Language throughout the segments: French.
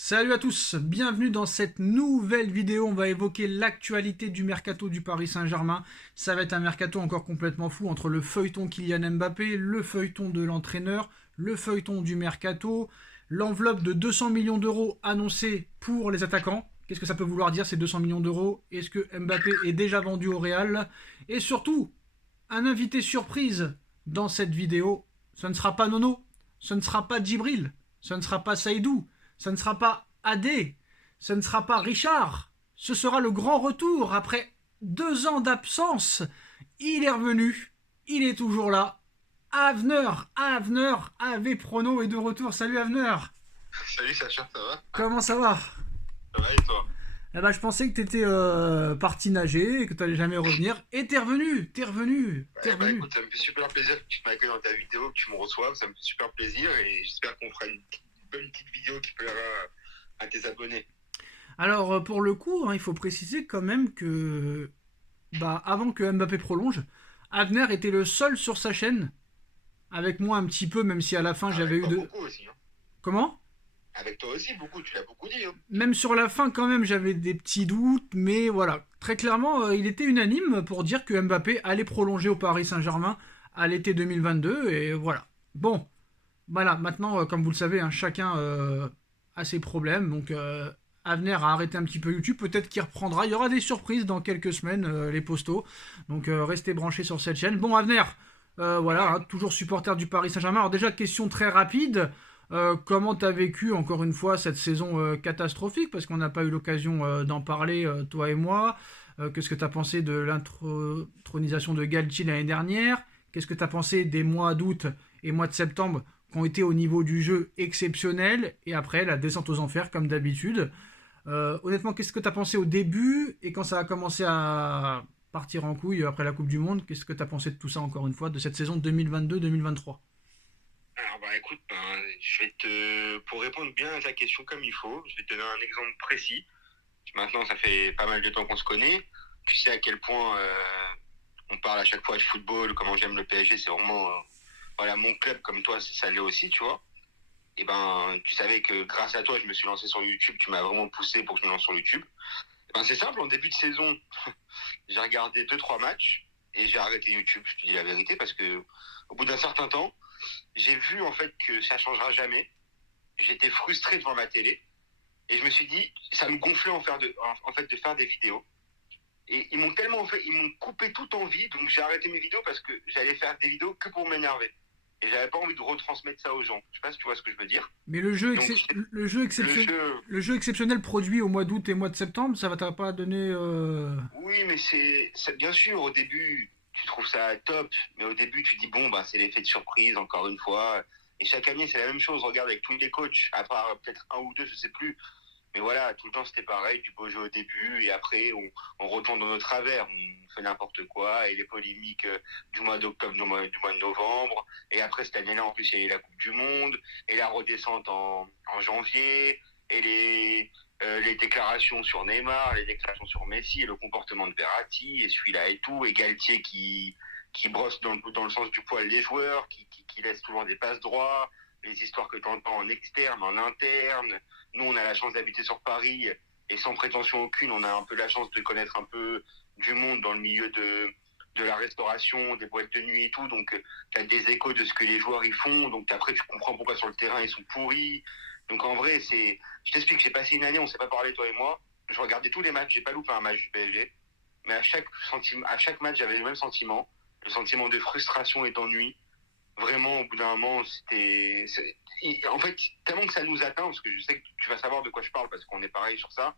Salut à tous, bienvenue dans cette nouvelle vidéo. On va évoquer l'actualité du mercato du Paris Saint-Germain. Ça va être un mercato encore complètement fou entre le feuilleton Kylian Mbappé, le feuilleton de l'entraîneur, le feuilleton du mercato, l'enveloppe de 200 millions d'euros annoncée pour les attaquants. Qu'est-ce que ça peut vouloir dire ces 200 millions d'euros? Est-ce que Mbappé est déjà vendu au Real? Et surtout, un invité surprise dans cette vidéo. Ce ne sera pas Nono, ce ne sera pas Djibril, ce ne sera pas Saïdou, ce ne sera pas Adé, ce ne sera pas Richard. Ce sera le grand retour après 2 ans d'absence. Il est revenu, il est toujours là. Avner, AV Prono est de retour. Salut Avner. Salut Sacha, ça va? Comment ça va? Ça va et toi? Eh ben, je pensais que t'étais parti nager et que t'allais jamais revenir. Et t'es revenu, t'es revenu, t'es Ouais, bah revenu. écoute, ça me fait super plaisir que tu m'accueilles dans ta vidéo, que tu me reçoives, ça me fait super plaisir et j'espère qu'on fera une bonne petite vidéo qui plaira à tes abonnés. Alors, pour le coup, hein, il faut préciser quand même que, avant que Mbappé prolonge, Avner était le seul sur sa chaîne, avec moi un petit peu, même si à la fin j'avais Avec eu toi de. beaucoup aussi, hein. Comment? Avec toi aussi beaucoup, tu l'as beaucoup dit, hein. Même sur la fin, quand même, j'avais des petits doutes, mais voilà. Très clairement, il était unanime pour dire que Mbappé allait prolonger au Paris Saint-Germain à l'été 2022, et voilà. Bon, voilà, maintenant, comme vous le savez, hein, chacun a ses problèmes, donc Avner a arrêté un petit peu YouTube, peut-être qu'il reprendra, il y aura des surprises dans quelques semaines, les postos, donc restez branchés sur cette chaîne. Bon, Avner, voilà, hein, toujours supporter du Paris Saint-Germain. Alors déjà, question très rapide, comment t'as vécu encore une fois cette saison catastrophique, parce qu'on n'a pas eu l'occasion d'en parler, toi et moi. Qu'est-ce que t'as pensé de l'intronisation de Galtier l'année dernière? Qu'est-ce que t'as pensé des mois d'août et mois de septembre qui ont été au niveau du jeu exceptionnels, et après la descente aux enfers comme d'habitude. Honnêtement, qu'est-ce que tu as pensé au début, et quand ça a commencé à partir en couille après la Coupe du Monde, qu'est-ce que tu as pensé de tout ça encore une fois, de cette saison 2022-2023? Alors bah écoute, pour répondre bien à ta question comme il faut, je vais te donner un exemple précis. Maintenant, ça fait pas mal de temps qu'on se connaît. Tu sais à quel point on parle à chaque fois de football, comment j'aime le PSG, c'est vraiment voilà, mon club comme toi, ça l'est aussi, tu vois. Et ben, tu savais que grâce à toi, je me suis lancé sur YouTube. Tu m'as vraiment poussé pour que je me lance sur YouTube. Et ben, c'est simple. En début de saison, j'ai regardé deux trois matchs et j'ai arrêté YouTube. Je te dis la vérité parce que au bout d'un certain temps, j'ai vu en fait que ça changera jamais. J'étais frustré devant ma télé et je me suis dit, ça me gonflait en fait de faire des vidéos. Et ils m'ont coupé toute envie. Donc j'ai arrêté mes vidéos parce que j'allais faire des vidéos que pour m'énerver. Et j'avais pas envie de retransmettre ça aux gens. Je sais pas si tu vois ce que je veux dire. Mais le jeu, Donc le jeu, le jeu exceptionnel produit au mois d'août et mois de septembre, ça va t'a pas donné. oui, mais bien sûr, au début, tu trouves ça top, mais au début, tu dis, bon, bah, c'est l'effet de surprise, encore une fois. Et chaque année, c'est la même chose. Regarde avec tous les coachs, à part peut-être un ou deux, je sais plus. Mais voilà, tout le temps, c'était pareil, du beau jeu au début, et après, on retourne dans nos travers, on fait n'importe quoi, et les polémiques du mois d'octobre, du mois de novembre, et après, cette année-là, en plus, il y a eu la Coupe du Monde, et la redescente en janvier, et les déclarations sur Neymar, les déclarations sur Messi, et le comportement de Verratti, et celui-là et tout, et Galtier qui brosse dans le sens du poil les joueurs, qui laisse souvent des passes droits, les histoires que tu entends en externe, en interne. Nous, on a la chance d'habiter sur Paris et sans prétention aucune, on a un peu la chance de connaître un peu du monde dans le milieu de la restauration, des boîtes de nuit et tout. Donc, tu as des échos de ce que les joueurs ils font. Donc, après, tu comprends pourquoi sur le terrain ils sont pourris. Donc, en vrai, je t'explique, j'ai passé une année, on ne s'est pas parlé, toi et moi. Je regardais tous les matchs, j'ai pas loupé un match du PSG. Mais à chaque match, j'avais le même sentiment. Le sentiment de frustration et d'ennui. Vraiment, au bout d'un moment, en fait, tellement que ça nous atteint, parce que je sais que tu vas savoir de quoi je parle, parce qu'on est pareil sur ça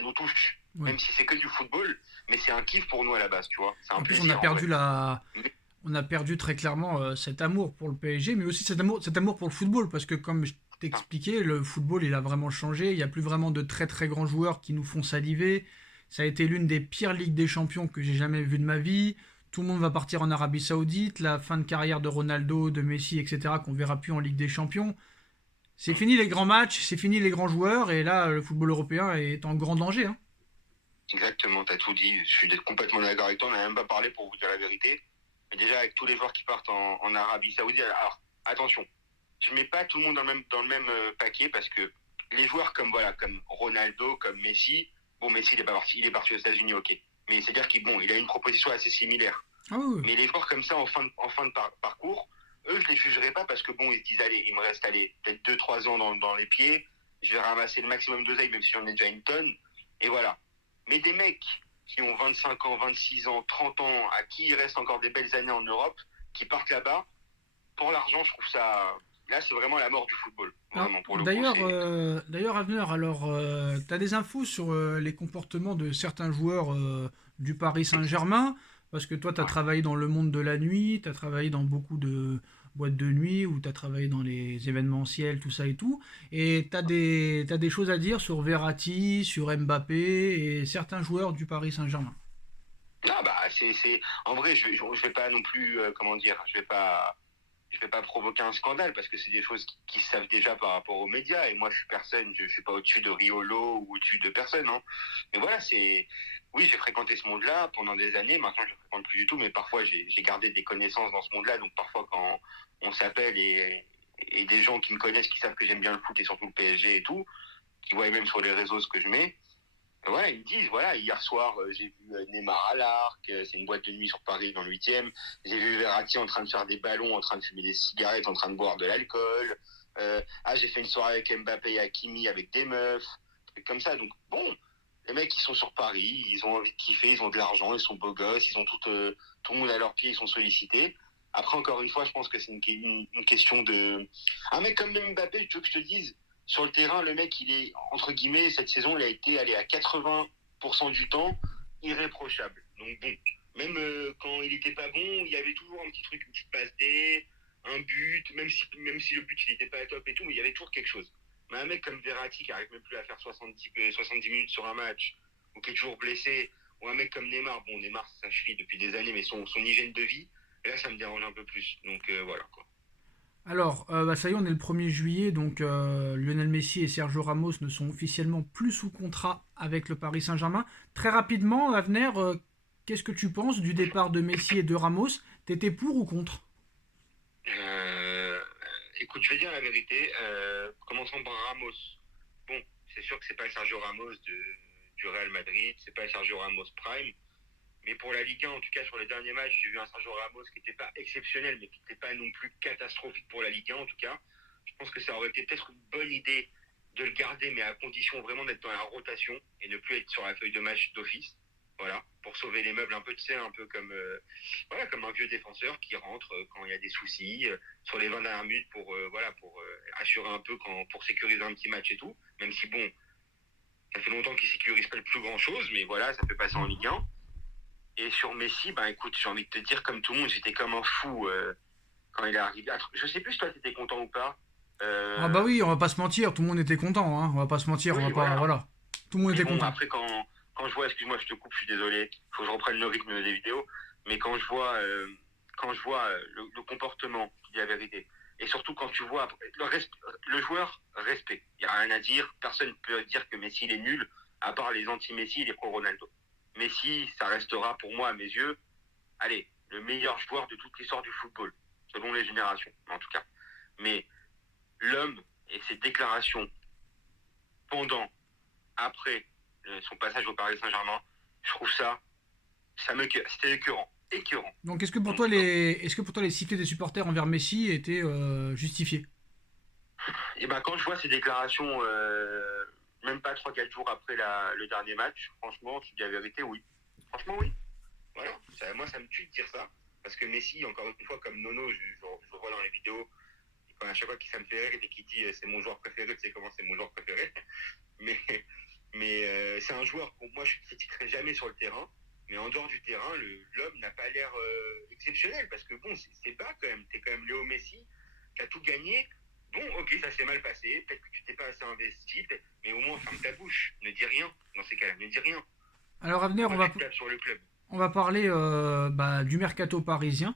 nous touche. Oui. Même si c'est que du football, mais c'est un kiff pour nous à la base, tu vois. C'est un En plus, on a plaisir, en perdu vrai. la. Mais- On a perdu très clairement cet amour pour le PSG, mais aussi cet amour pour le football, parce que comme je enfin, t'expliquais, le football il a vraiment changé. Il n'y a plus vraiment de très très grands joueurs qui nous font saliver. Ça a été l'une des pires ligues des champions que j'ai jamais vues de ma vie. Tout le monde va partir en Arabie Saoudite. La fin de carrière de Ronaldo, de Messi, etc. qu'on verra plus en Ligue des Champions. C'est fini les grands matchs, c'est fini les grands joueurs, et là le football européen est en grand danger, hein. Exactement, t'as tout dit. Je suis complètement d'accord avec toi. On n'a même pas parlé pour vous dire la vérité. Mais déjà, avec tous les joueurs qui partent en Arabie Saoudite, alors attention, je mets pas tout le monde dans le même paquet parce que les joueurs comme voilà, comme Ronaldo, comme Messi, bon Messi il est parti aux États-Unis, ok. Mais c'est-à-dire il a une proposition assez similaire. Ah oui. Mais les joueurs comme ça en fin de parcours, eux je les jugerai pas parce que bon ils se disent allez, il me reste peut-être 2-3 ans dans les pieds, je vais ramasser le maximum d'oseille même si j'en ai déjà une tonne. Et voilà. Mais des mecs qui ont 25 ans, 26 ans, 30 ans, à qui il reste encore des belles années en Europe, qui partent là-bas, pour l'argent, je trouve ça. Là, c'est vraiment la mort du football. Vraiment, pour le D'ailleurs, coup, c'est. Avenir, alors, tu as des infos sur les comportements de certains joueurs du Paris Saint-Germain? Parce que toi, tu as Ouais. travaillé dans le monde de la nuit, tu as travaillé dans beaucoup de boîtes de nuit, ou tu as travaillé dans les événementiels, tout ça et tout. Et t'as des choses à dire sur Verratti, sur Mbappé et certains joueurs du Paris Saint-Germain. Ah, bah, c'est. En vrai, je vais pas non plus. Comment dire. Je vais pas provoquer un scandale parce que c'est des choses qui se savent déjà par rapport aux médias. Et moi, je suis personne. Je suis pas au-dessus de Riolo ou au-dessus de personne. Hein. Mais voilà, c'est. Oui, j'ai fréquenté ce monde-là pendant des années. Maintenant, je ne fréquente plus du tout. Mais parfois, j'ai gardé des connaissances dans ce monde-là. Donc, parfois, quand on s'appelle et des gens qui me connaissent, qui savent que j'aime bien le foot et surtout le PSG et tout, qui voient même sur les réseaux ce que je mets, voilà, ils me disent, voilà, hier soir, j'ai vu Neymar à l'Arc, c'est une boîte de nuit sur Paris dans le 8e. J'ai vu Verratti en train de faire des ballons, en train de fumer des cigarettes, en train de boire de l'alcool. J'ai fait une soirée avec Mbappé et Hakimi avec des meufs, trucs comme ça. Donc, bon, les mecs, ils sont sur Paris, ils ont envie de kiffer, ils ont de l'argent, ils sont beaux gosses, ils ont tout le monde à leurs pieds, ils sont sollicités. Après, encore une fois, je pense que c'est une question de. Un mec comme Mbappé, tu veux que je te dise, sur le terrain, le mec, il est, entre guillemets, cette saison, il a été allé à 80% du temps irréprochable. Donc bon, même quand il était pas bon, il y avait toujours un petit truc, une petite passe D, un but, même si le but, il était pas top et tout, mais il y avait toujours quelque chose. Mais un mec comme Verratti qui arrive même plus à faire 70 minutes sur un match, ou qui est toujours blessé, ou un mec comme Neymar, bon, Neymar, c'est sa cheville depuis des années, mais son hygiène de vie, là, ça me dérange un peu plus. Donc voilà, quoi. Alors, ça y est, on est le 1er juillet, donc Lionel Messi et Sergio Ramos ne sont officiellement plus sous contrat avec le Paris Saint-Germain. Très rapidement, Avner, qu'est-ce que tu penses du départ de Messi et de Ramos? T'étais pour ou contre? Euh, Écoute, je vais dire la vérité. Commençons par Ramos. Bon, c'est sûr que c'est pas le Sergio Ramos du Real Madrid, c'est pas le Sergio Ramos Prime. Mais pour la Ligue 1, en tout cas sur les derniers matchs, j'ai vu un Sergio Ramos qui n'était pas exceptionnel, mais qui n'était pas non plus catastrophique pour la Ligue 1 en tout cas. Je pense que ça aurait été peut-être une bonne idée de le garder, mais à condition vraiment d'être dans la rotation et ne plus être sur la feuille de match d'office. Voilà, pour sauver les meubles un peu, tu sais, un peu comme, voilà, comme un vieux défenseur qui rentre quand il y a des soucis, sur les 20 dernières minutes pour assurer un peu, pour sécuriser un petit match et tout. Même si, bon, ça fait longtemps qu'il sécurise pas le plus grand chose, mais voilà, ça peut passer en Ligue 1. Et sur Messi, ben écoute, j'ai envie de te dire, comme tout le monde, j'étais comme un fou quand il est arrivé. Je sais plus si toi t'étais content ou pas. Ah bah Euh, oui, on va pas se mentir, tout le monde était content, hein. On va pas se mentir, on va oui, pas, voilà. voilà. Tout le monde Mais était bon, content. après, quand je vois, excuse-moi, je te coupe, je suis désolé, il faut que je reprenne le rythme des vidéos, mais quand je vois le comportement, je dis la vérité, et surtout quand tu vois le joueur, respect. Il n'y a rien à dire, personne ne peut dire que Messi il est nul, à part les anti-Messi et les pro-Ronaldo. Messi, ça restera pour moi, à mes yeux, allez, le meilleur joueur de toute l'histoire du football, selon les générations, en tout cas. Mais l'homme et ses déclarations pendant, après son passage au Paris Saint-Germain, je trouve c'était écœurant. Écœurant. Donc Donc, est-ce que pour toi les sifflets des supporters envers Messi étaient justifiés? et ben, quand je vois ces déclarations, même pas 3-4 jours après le dernier match, franchement, je dis la vérité, oui. Franchement, oui. Voilà. Moi, ça me tue de dire ça. Parce que Messi, encore une fois, comme Nono, je le vois dans les vidéos, et quand à chaque fois qu'il ça me fait rire et qu'il dit c'est mon joueur préféré, tu sais comment c'est mon joueur préféré. Mais, mais c'est un joueur que moi je ne critiquerai jamais sur le terrain. Mais en dehors du terrain, l'homme n'a pas l'air exceptionnel. Parce que bon, c'est bas quand même. T'es quand même Léo Messi, qui a tout gagné. Bon, ok, ça s'est mal passé. Peut-être que tu t'es pas assez investi. Mais au moins, ferme ta bouche. Ne dis rien. Dans ces cas-là, ne dis rien. Alors Avenir, Moi, je tape sur le club. on va parler du mercato parisien,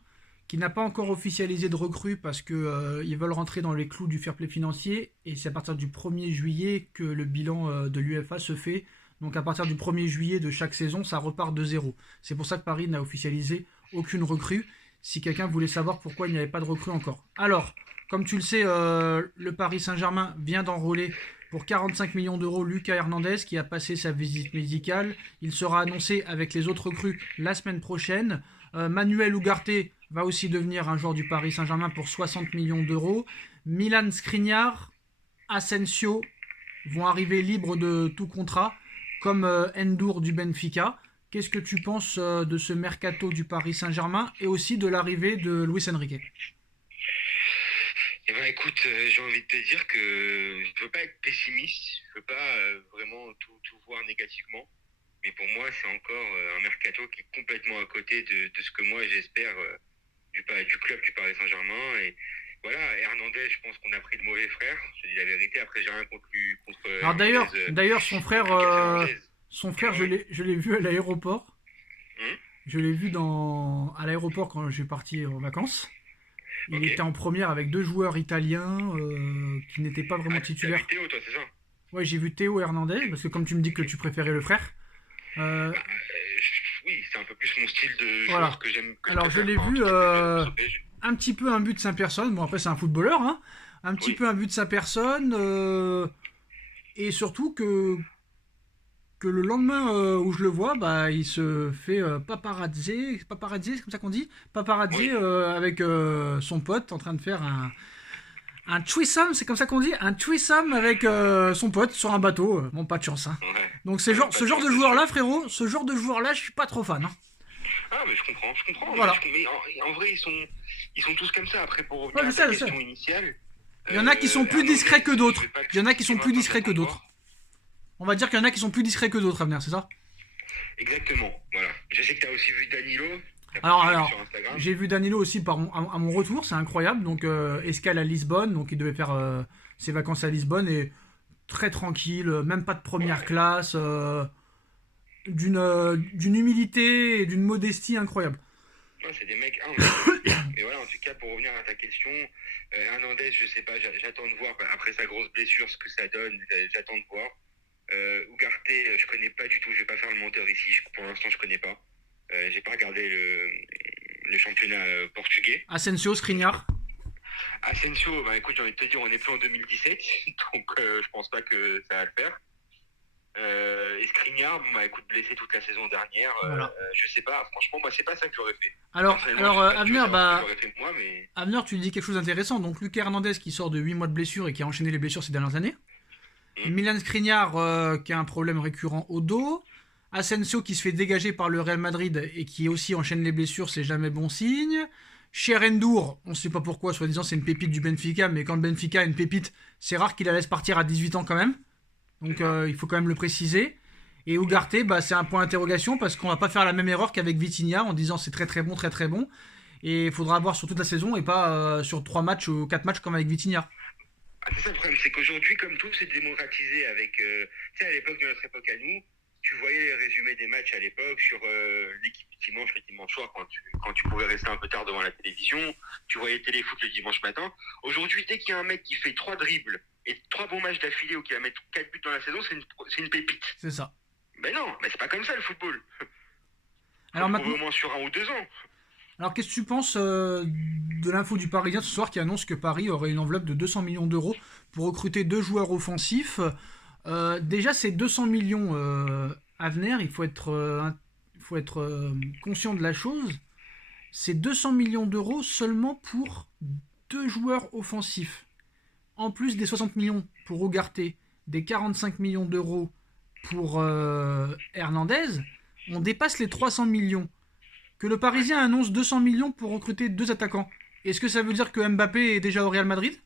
qui n'a pas encore officialisé de recrues parce que ils veulent rentrer dans les clous du fair play financier et c'est à partir du 1er juillet que le bilan de l'UEFA se fait. Donc à partir du 1er juillet de chaque saison, ça repart de zéro. C'est pour ça que Paris n'a officialisé aucune recrue. Si quelqu'un voulait savoir pourquoi il n'y avait pas de recrue encore. Alors, comme tu le sais, le Paris Saint-Germain vient d'enrôler Pour 45 millions d'euros, Lucas Hernandez qui a passé sa visite médicale. Il sera annoncé avec les autres recrues la semaine prochaine. Manuel Ugarte va aussi devenir un joueur du Paris Saint-Germain pour 60 millions d'euros. Milan Skriniar, Asensio vont arriver libres de tout contrat, comme Endur du Benfica. Qu'est-ce que tu penses de ce mercato du Paris Saint-Germain et aussi de l'arrivée de Luis Enrique? Eh ben écoute, j'ai envie de te dire que je veux pas être pessimiste, je veux pas vraiment tout voir négativement, mais pour moi c'est encore un mercato qui est complètement à côté de ce que moi j'espère du club du Paris Saint-Germain. Et voilà, Hernandez, je pense qu'on a pris le mauvais frère, je te dis la vérité. Après j'ai rien contre Alors d'ailleurs son frère je l'ai vu à l'aéroport. Je l'ai vu à l'aéroport quand j'ai parti en vacances. Il était en première avec 2 joueurs italiens qui n'étaient pas vraiment titulaires. T'as vu Théo, toi, c'est ça? Ouais, j'ai vu Théo Hernandez, parce que comme tu me dis que tu préférais le frère. Oui, c'est un peu plus mon style de Voilà. joueur que j'aime. Alors je l'ai vu un petit peu un but de sa personne. Bon, après c'est un footballeur, hein. Un petit peu un but de sa personne. Et surtout que le lendemain où je le vois, bah, il se fait paparazzi, c'est comme ça qu'on dit, paparazzi avec son pote en train de faire un threesome, c'est comme ça qu'on dit, un threesome avec son pote sur un bateau. Bon, pas de chance, hein. Ouais. Donc ce genre de joueur-là, frérot, ce genre de joueur-là, je suis pas trop fan. Hein. Ah, mais je comprends. Voilà. Mais en vrai, ils sont tous comme ça. Après, pour revenir Ouais, à ta question initiale, il y en a qui sont plus discrets que d'autres. Il y en a qui sont plus discrets que d'autres. d'autres. On va dire qu'il y en a qui sont plus discrets que d'autres à venir, c'est ça? Exactement, voilà. Je sais que tu as aussi vu Danilo. Alors, sur Instagram. j'ai vu Danilo aussi à mon retour, c'est incroyable. Donc, escale à Lisbonne, donc il devait faire ses vacances à Lisbonne et très tranquille, même pas de première classe, d'une humilité et d'une modestie incroyable. Ouais, c'est des mecs humbles. Mais voilà, en tout cas, pour revenir à ta question, Hernandez, je sais pas, j'attends de voir après sa grosse blessure ce que ça donne, j'attends de voir. Ugarte, je connais pas du tout, je vais pas faire le menteur ici, pour l'instant je connais pas. J'ai pas regardé le championnat portugais. Asensio, Skriniar. Asensio, bah écoute, j'ai envie de te dire, on est plus en 2017, donc je pense pas que ça va le faire. Et Skriniar, bah écoute, blessé toute la saison dernière, Voilà. je sais pas, franchement, moi c'est pas ça que j'aurais fait. Alors Mais... à venir, tu dis quelque chose d'intéressant. Donc Lucas Hernandez qui sort de 8 mois de blessure et qui a enchaîné les blessures ces dernières années. Milan Skriniar qui a un problème récurrent au dos. Asensio qui se fait dégager par le Real Madrid et qui aussi enchaîne les blessures, c'est jamais bon signe. Endur, on ne sait pas pourquoi, soi-disant c'est une pépite du Benfica, mais quand le Benfica a une pépite, c'est rare qu'il la laisse partir à 18 ans quand même. Donc il faut quand même le préciser. Et Ugarte, bah, c'est un point d'interrogation parce qu'on va pas faire la même erreur qu'avec Vitinha en disant c'est très très bon, très très bon. Et il faudra voir sur toute la saison et pas sur 3 matchs ou 4 matchs comme avec Vitinha. Ah, c'est ça le problème, c'est qu'aujourd'hui, comme tout s'est démocratisé avec... tu sais, à l'époque de notre époque à nous, tu voyais les résumés des matchs à l'époque sur l'équipe du dimanche, le dimanche soir, quand tu pouvais rester un peu tard devant la télévision, tu voyais téléfoot le dimanche matin. Aujourd'hui, dès qu'il y a un mec qui fait 3 dribbles et 3 bons matchs d'affilée ou qui va mettre 4 buts dans la saison, c'est une pépite. C'est ça. Mais non, mais c'est pas comme ça le football. Alors maintenant... au moins sur 1 ou 2 ans. Alors qu'est-ce que tu penses de l'info du Parisien ce soir qui annonce que Paris aurait une enveloppe de 200 millions d'euros pour recruter 2 joueurs offensifs? Déjà ces 200 millions à venir, il faut être conscient de la chose. C'est 200 millions d'euros seulement pour 2 joueurs offensifs. En plus des 60 millions pour Ugarte, des 45 millions d'euros pour Hernandez, on dépasse les 300 millions. Que le Parisien annonce 200 millions pour recruter 2 attaquants. Est-ce que ça veut dire que Mbappé est déjà au Real Madrid?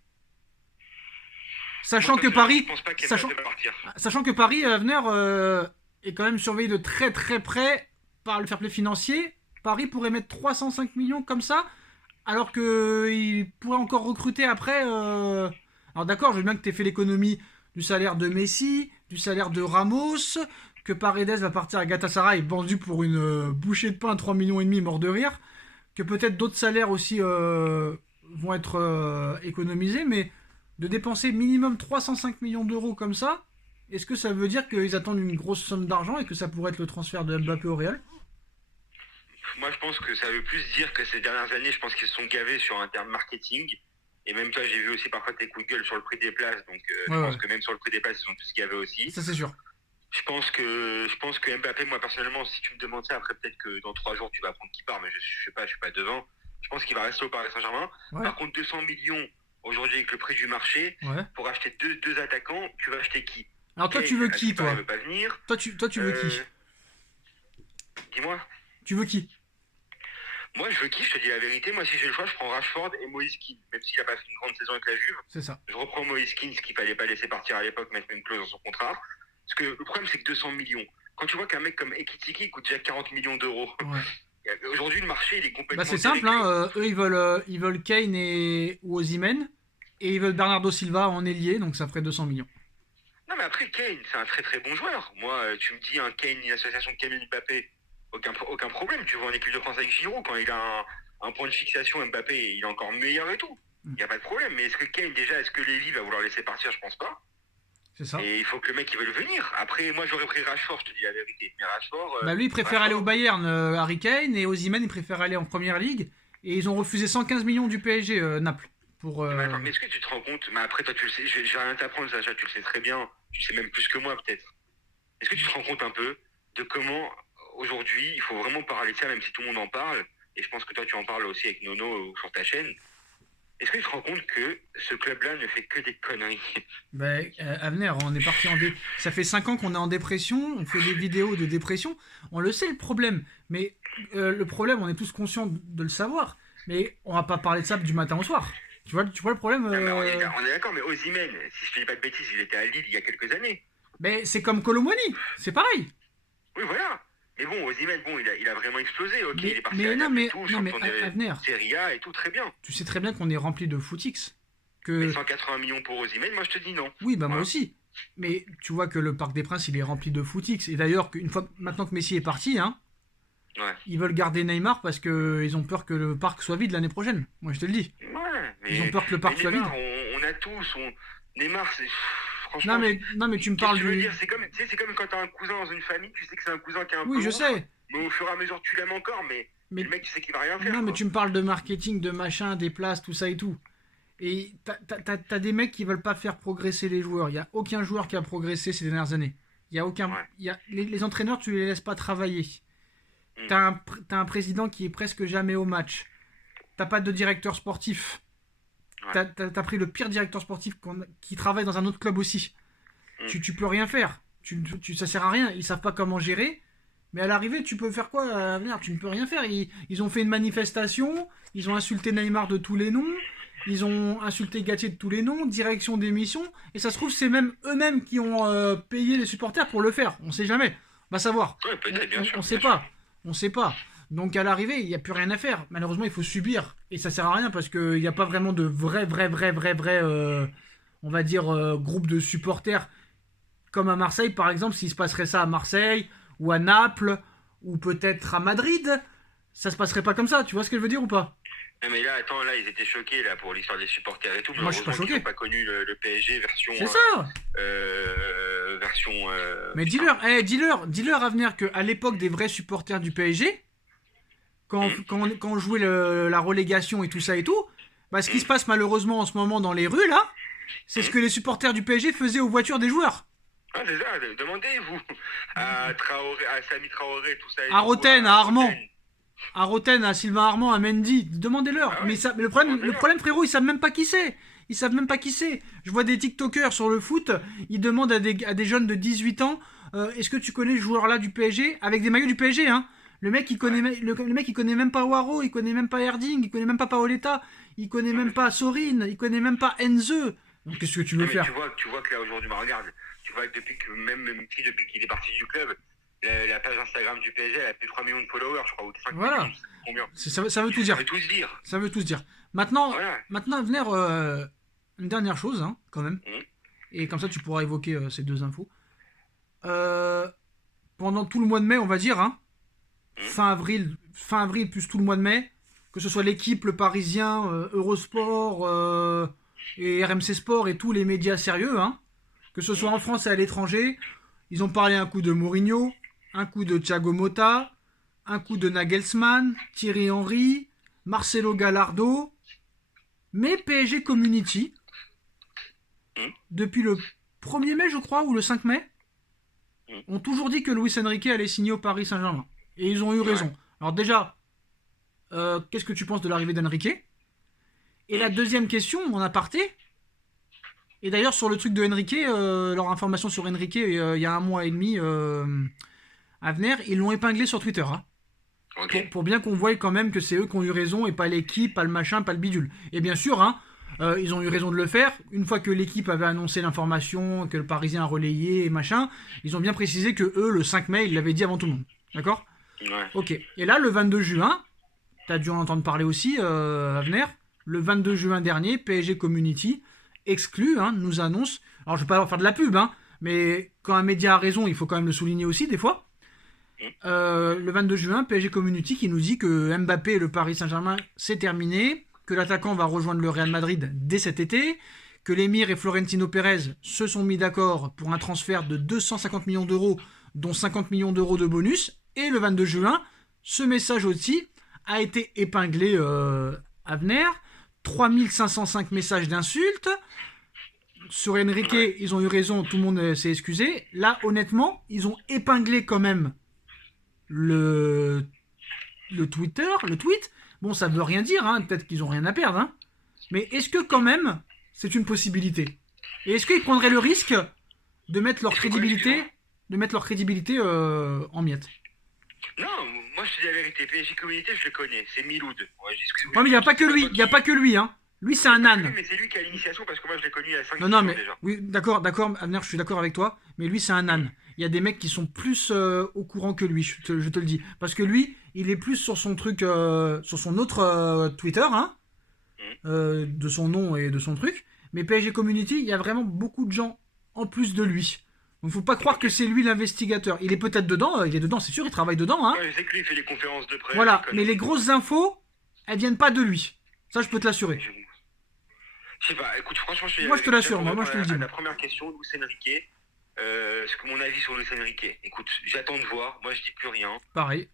Sachant que Paris, à venir est quand même surveillé de très très près par le fair play financier. Paris pourrait mettre 305 millions comme ça, alors qu'il pourrait encore recruter après. Alors d'accord, je veux bien que tu aies fait l'économie du salaire de Messi, du salaire de Ramos, que Paredes va partir à Galatasaray vendu pour une bouchée de pain à 3,5 millions mort de rire, que peut-être d'autres salaires aussi vont être économisés, mais de dépenser minimum 305 millions d'euros comme ça, est-ce que ça veut dire qu'ils attendent une grosse somme d'argent et que ça pourrait être le transfert de Mbappé au Real? Moi je pense que ça veut plus dire que ces dernières années, je pense qu'ils se sont gavés sur un terme marketing. Et même toi, j'ai vu aussi parfois tes coups de gueule sur le prix des places. Donc, je Ouais, pense ouais. que même sur le prix des places, ils ont tout ce qu'il y avait aussi. Ça, c'est sûr. Je pense que Mbappé, moi, personnellement, si tu me demandes ça, après, peut-être que dans 3 jours, tu vas apprendre qui part, mais je sais pas, je suis pas devant. Je pense qu'il va rester au Paris Saint-Germain. Ouais, Par contre, 200 millions aujourd'hui avec le prix du marché, ouais. pour acheter deux attaquants, tu vas acheter qui? Alors, toi, tu Kane, veux à ce qui, qui paraît, toi? veut pas venir. Toi, tu veux qui? Euh, Dis-moi. Tu veux qui? Moi, je veux qui? Je te dis la vérité. Moi, si j'ai le choix, je prends Rashford et Moïse Kean. Même s'il a pas fait une grande saison avec la Juve, C'est ça. je reprends Moïse Kean, ce qu'il fallait pas laisser partir à l'époque, mettre une clause dans son contrat. Parce que le problème, c'est que 200 millions. Quand tu vois qu'un mec comme Ekitiki coûte déjà 40 millions d'euros, Ouais. aujourd'hui, le marché, il est complètement Bah, c'est simple, déréglé. hein. Eux, ils veulent Kane ou Osimhen. Et ils veulent Bernardo Silva en ailier, donc ça ferait 200 millions. Non, mais après, Kane, c'est un très très bon joueur. Moi, tu me dis un Kane, une association de Kane et Mbappé, aucun problème. Tu vois en équipe de France avec Giroud, quand il a un point de fixation, Mbappé, il est encore meilleur et tout. Il n'y a pas de problème. Mais est-ce que Kane, déjà, est-ce que Lévy va vouloir laisser partir? Je pense pas. C'est ça. Et il faut que le mec, il veuille venir. Après, moi, j'aurais pris Rashford, je te dis la vérité. Mais Rashford, Bah, lui, il préfère aller au Bayern, Harry Kane, et Osimhen, il préfère aller en première ligue. Et ils ont refusé 115 millions du PSG, Naples. Pour, Mais attends, mais est-ce que tu te rends compte? Mais après, toi, tu le sais, je vais rien t'apprendre, Sacha, tu le sais très bien. Tu sais même plus que moi, peut-être. Est-ce que tu te rends compte un peu de comment, aujourd'hui, il faut vraiment parler de ça, même si tout le monde en parle, et je pense que toi, tu en parles aussi avec Nono sur ta chaîne. Est-ce que tu te rends compte que ce club-là ne fait que des conneries? Bah, Avenir, on est parti ça fait 5 ans qu'on est en dépression, on fait des vidéos de dépression. On le sait, le problème. Mais le problème, on est tous conscients de le savoir. Mais on va pas parler de ça du matin au soir. Tu vois le problème Non, mais on est d'accord, mais Osimhen, si je ne dis pas de bêtises, il était à Lille il y a quelques années. Mais c'est comme Colomboigny, c'est pareil. Oui, voilà. Mais bon, Osimhen, bon, il a vraiment explosé. Ok, il est parti Mais à non, Naples et mais, tout, non, mais champion de Avenir, Serie A et tout, très bien. tu sais très bien qu'on est rempli de footix. Mais Que 180 millions pour Osimhen, moi je te dis non. Oui, bah moi Voilà. aussi. Mais tu vois que le Parc des Princes, il est rempli de footix. Et d'ailleurs, maintenant que Messi est parti, hein, Ouais. ils veulent garder Neymar parce qu'ils ont peur que le parc soit vide l'année prochaine. Moi, je te le dis. Ouais, Ils ont mais, peur que le mais parc soit vide. Neymar, on a tous. Neymar, c'est. Non, Franchement, mais tu me qu'est-ce que parles tu veux du. dire? C'est comme quand t'as un cousin dans une famille, tu sais que c'est un cousin qui est un Oui, peu je ouf, sais. mais au fur et à mesure tu l'aimes encore, mais Mais le mec, tu sais qu'il va rien faire, non, mais quoi. tu me parles de marketing, de machin, des places, tout ça et tout. Et t'as des mecs qui veulent pas faire progresser les joueurs. Il y a aucun joueur qui a progressé ces dernières années. Il y a aucun. Ouais. Les entraîneurs, tu les laisses pas travailler. Mm. T'as un président qui est presque jamais au match. T'as pas de directeur sportif. Ouais. T'as pris le pire directeur sportif qui travaille dans un autre club aussi. Mm. Tu peux rien faire. Ça sert à rien. Ils savent pas comment gérer. Mais à l'arrivée, tu peux faire quoi à venir? Tu ne peux rien faire. Ils ont fait une manifestation. Ils ont insulté Neymar de tous les noms. Ils ont insulté Gatier de tous les noms. Direction d'émission. Et ça se trouve, c'est même eux-mêmes qui ont payé les supporters pour le faire. On sait jamais. Va savoir. Ouais, peut-être, bien sûr. On sait bien pas. sûr. On sait pas. Donc à l'arrivée, il n'y a plus rien à faire. Malheureusement, il faut subir. Et ça sert à rien parce qu'il n'y a pas vraiment de vrai, on va dire, groupe de supporters. Comme à Marseille, par exemple, s'il se passerait ça à Marseille, ou à Naples, ou peut-être à Madrid, ça se passerait pas comme ça. Tu vois ce que je veux dire ou pas? Non, mais là, attends, là, ils étaient choqués là, pour l'histoire des supporters et tout. Moi, je suis pas Malheureusement, qu'ils choqué. n'ont pas connu le PSG version. C'est ça. Version. Mais dis-leur à venir qu'à l'époque des vrais supporters du PSG, quand on jouait la relégation et tout ça et tout, bah, ce qui se passe malheureusement en ce moment dans les rues là, c'est ce que les supporters du PSG faisaient aux voitures des joueurs. Ah, c'est ça, demandez-vous à Traoré, à Sami Traoré, tout ça. Et À tout, Roten, à Armand. Roten. À Roten, à Sylvain Armand, à Mendy, demandez-leur. Ah ouais, Mais le demandez-leur. problème, frérot, ils savent même pas qui c'est. Ils savent même pas qui c'est. Je vois des TikTokers sur le foot, ils demandent à des jeunes de 18 ans, est-ce que tu connais ce joueur-là du PSG? Avec des maillots du PSG, hein. Le mec, le mec, il connaît même pas Waro, il connaît même pas Erding, il connaît même pas Paoletta, il connaît même pas Sorin, il connaît même pas Enze. Donc qu'est-ce que tu veux Non, mais faire? tu vois que là aujourd'hui, bah, regarde, tu vois que depuis qu'il est parti du club, la page Instagram du PSG, elle a plus de 3 millions de followers, je crois, ou de 5 Voilà. millions, je sais plus combien. Ça veut tout dire. Ça veut tous dire. Ça veut tout dire. Maintenant, Voilà. maintenant venir une dernière chose, hein, quand même. Mhm. Et comme ça, tu pourras évoquer ces deux infos. Pendant tout le mois de mai, on va dire, hein, fin avril plus tout le mois de mai, que ce soit l'équipe, le Parisien, Eurosport et RMC Sport et tous les médias sérieux, hein, que ce soit en France et à l'étranger, ils ont parlé un coup de Mourinho, un coup de Thiago Motta, un coup de Nagelsmann, Thierry Henry, Marcelo Gallardo, Mais PSG Community, depuis le 1er mai, je crois, ou le 5 mai, ont toujours dit que Luis Enrique allait signer au Paris Saint-Germain. Et ils ont eu raison. Alors déjà, qu'est-ce que tu penses de l'arrivée d'Enrique? Et la deuxième question, en aparté, et d'ailleurs sur le truc de Enrique, leur information sur Enrique, il y a 1 mois et demi à venir, ils l'ont épinglé sur Twitter. Hein. Ok. Pour bien qu'on voie quand même que c'est eux qui ont eu raison et pas l'équipe, pas le machin, pas le bidule. Et bien sûr, hein, ils ont eu raison de le faire. Une fois que l'équipe avait annoncé l'information, que le Parisien a relayé et machin, ils ont bien précisé que eux, le 5 mai, ils l'avaient dit avant tout le monde. D'accord? Ouais. Ok. Et là, le 22 juin, t'as dû en entendre parler aussi, Avner. Le 22 juin dernier, PSG Community, exclu, hein, nous annonce. Alors, je vais pas leur faire de la pub, hein, mais quand un média a raison, il faut quand même le souligner aussi, des fois. Le 22 juin, PSG Community qui nous dit que Mbappé et le Paris Saint-Germain, c'est terminé, que l'attaquant va rejoindre le Real Madrid dès cet été, que l'émir et Florentino Pérez se sont mis d'accord pour un transfert de 250 millions d'euros, dont 50 millions d'euros de bonus. Et le 22 juin, ce message aussi a été épinglé à Venir. 3505 messages d'insultes. Sur Enrique, ils ont eu raison, tout le monde s'est excusé. Là, honnêtement, ils ont épinglé quand même le Twitter, le tweet. Bon, ça veut rien dire, hein, peut-être qu'ils ont rien à perdre, hein. Mais est-ce que quand même, c'est une possibilité? Et est-ce qu'ils prendraient le risque de mettre leur crédibilité, en miettes? Non, moi je te dis la vérité, PSG Community, je le connais, c'est Miloud. Ouais, Ouais, mais il n'y a pas que lui, il n'y a pas que lui, hein. Lui, c'est un âne. Mais c'est lui qui a l'initiation parce que moi je l'ai connu il y a 5 Non, ans mais déjà. oui, d'accord, Abner, je suis d'accord avec toi, mais lui, c'est un âne. Il y a des mecs qui sont plus au courant que lui, je te le dis. Parce que lui, il est plus sur son truc, sur son autre Twitter, hein, de son nom et de son truc. Mais PSG Community, il y a vraiment beaucoup de gens en plus de lui. Donc faut pas croire que c'est lui l'investigateur. Il est peut-être dedans, il est dedans, c'est sûr, il travaille dedans, hein. Ouais, je sais que lui il fait des conférences de presse. Voilà, mais les grosses infos, elles viennent pas de lui. Ça, je peux te l'assurer. Je sais pas, écoute, franchement, moi je te l'assure, moi je te le dis. La première question, Luis Enrique, ce que mon avis sur Luis Enrique, écoute, j'attends de voir, moi je dis plus rien. Pareil.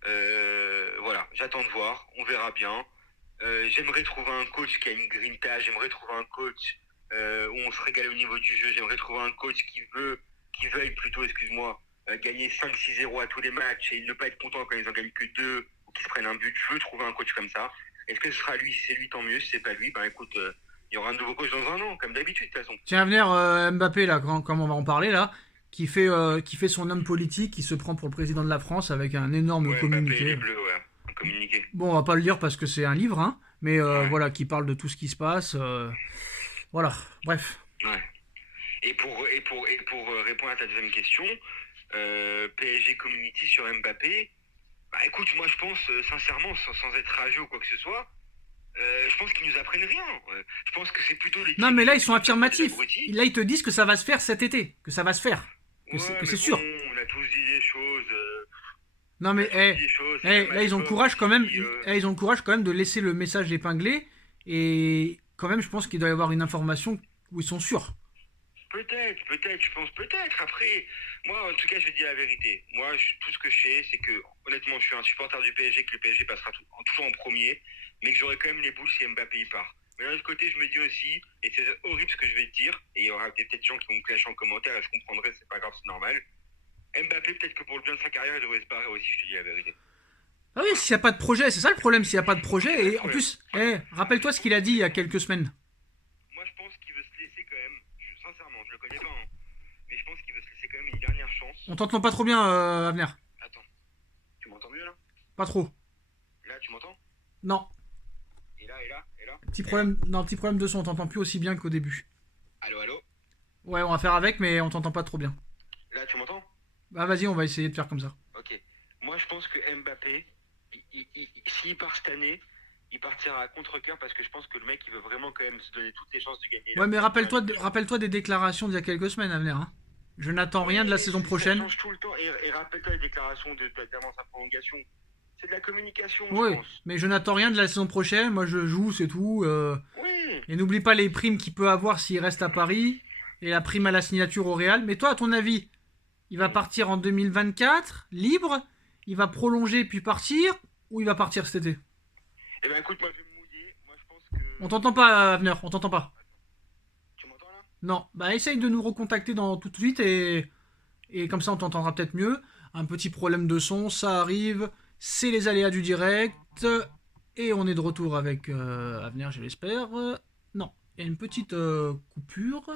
Voilà, j'attends de voir, on verra bien. J'aimerais trouver un coach qui a une grinta, j'aimerais trouver un coach où on se régale au niveau du jeu, j'aimerais trouver un coach qui veuille plutôt, excuse-moi, gagner 5-6-0 à tous les matchs et ne pas être content quand ils en gagnent que 2 ou qu'ils se prennent un but. Je veux trouver un coach comme ça. Est-ce que ce sera lui? Si c'est lui, tant mieux. Si c'est pas lui, ben écoute, il y aura un nouveau coach dans 1 an, comme d'habitude de toute façon. Tiens, à venir Mbappé, là, comme on va en parler, là, qui fait son homme politique, qui se prend pour le président de la France avec un énorme communiqué. Mbappé, les Bleus, ouais, un communiqué. Bon, on va pas le lire parce que c'est un livre, hein, mais voilà, qui parle de tout ce qui se passe. Voilà, bref. Ouais. Et pour répondre à ta deuxième question, PSG Community sur Mbappé, bah écoute, moi je pense sincèrement, sans être rageux ou quoi que ce soit, je pense qu'ils nous apprennent rien. Je pense que c'est plutôt les... Non, mais là ils sont affirmatifs. Là ils te disent que ça va se faire cet été, que ça va se faire, que c'est sûr. On a tous dit des choses. Non mais là ils ont le courage quand même. Ils ont le courage quand même de laisser le message épinglé et quand même je pense qu'il doit y avoir une information où ils sont sûrs. Peut-être, je pense peut-être. Après, moi, en tout cas, je vais te dire la vérité. Moi, tout ce que je sais, c'est que, honnêtement, je suis un supporter du PSG, que le PSG passera toujours en premier, mais que j'aurai quand même les boules si Mbappé y part. Mais d'un autre côté, je me dis aussi, et c'est horrible ce que je vais te dire, et il y aura peut-être des gens qui vont me clasher en commentaire, et je comprendrai, c'est pas grave, c'est normal. Mbappé, peut-être que pour le bien de sa carrière, il devrait se barrer aussi, je te dis la vérité. Ah oui, s'il n'y a pas de projet, c'est ça le problème, s'il n'y a pas de projet. Et en plus, rappelle-toi ce qu'il a dit il y a quelques semaines. Moi, je pense qu'il veut se laisser quand même, sincèrement, je le connais pas, hein, mais je pense qu'il veut se laisser quand même une dernière chance. On t'entend pas trop bien, Avner. Attends, tu m'entends mieux là? Pas trop. Là, tu m'entends? Non. Et là? Petit problème de son, on t'entend plus aussi bien qu'au début. Allô? Ouais, on va faire avec, mais on t'entend pas trop bien. Là, tu m'entends? Bah vas-y, on va essayer de faire comme ça. Ok. Moi, je pense que Mbappé, s'il part cette année, il partira à contre-cœur parce que je pense que le mec, il veut vraiment quand même se donner toutes les chances de gagner. Ouais, mais rappelle-toi des déclarations d'il y a quelques semaines, Avner. Hein. Je n'attends rien de la saison prochaine. Ça change tout le temps. Et rappelle-toi les déclarations d'avant sa prolongation. C'est de la communication, oui, je pense. Mais je n'attends rien de la saison prochaine. Moi, je joue, c'est tout. Oui. Et n'oublie pas les primes qu'il peut avoir s'il reste à Paris. Et la prime à la signature au Real. Mais toi, à ton avis, il va partir en 2024, libre? Il va prolonger puis partir? Ou il va partir cet été? Eh ben écoute, moi je vais me mouiller. Moi je pense que On t'entend pas, Avner, on t'entend pas. Tu m'entends là? Non, bah essaye de nous recontacter dans tout de suite et comme ça on t'entendra peut-être mieux. Un petit problème de son, ça arrive, c'est les aléas du direct. Et on est de retour avec Avenir, je l'espère. Non, il y a une petite coupure.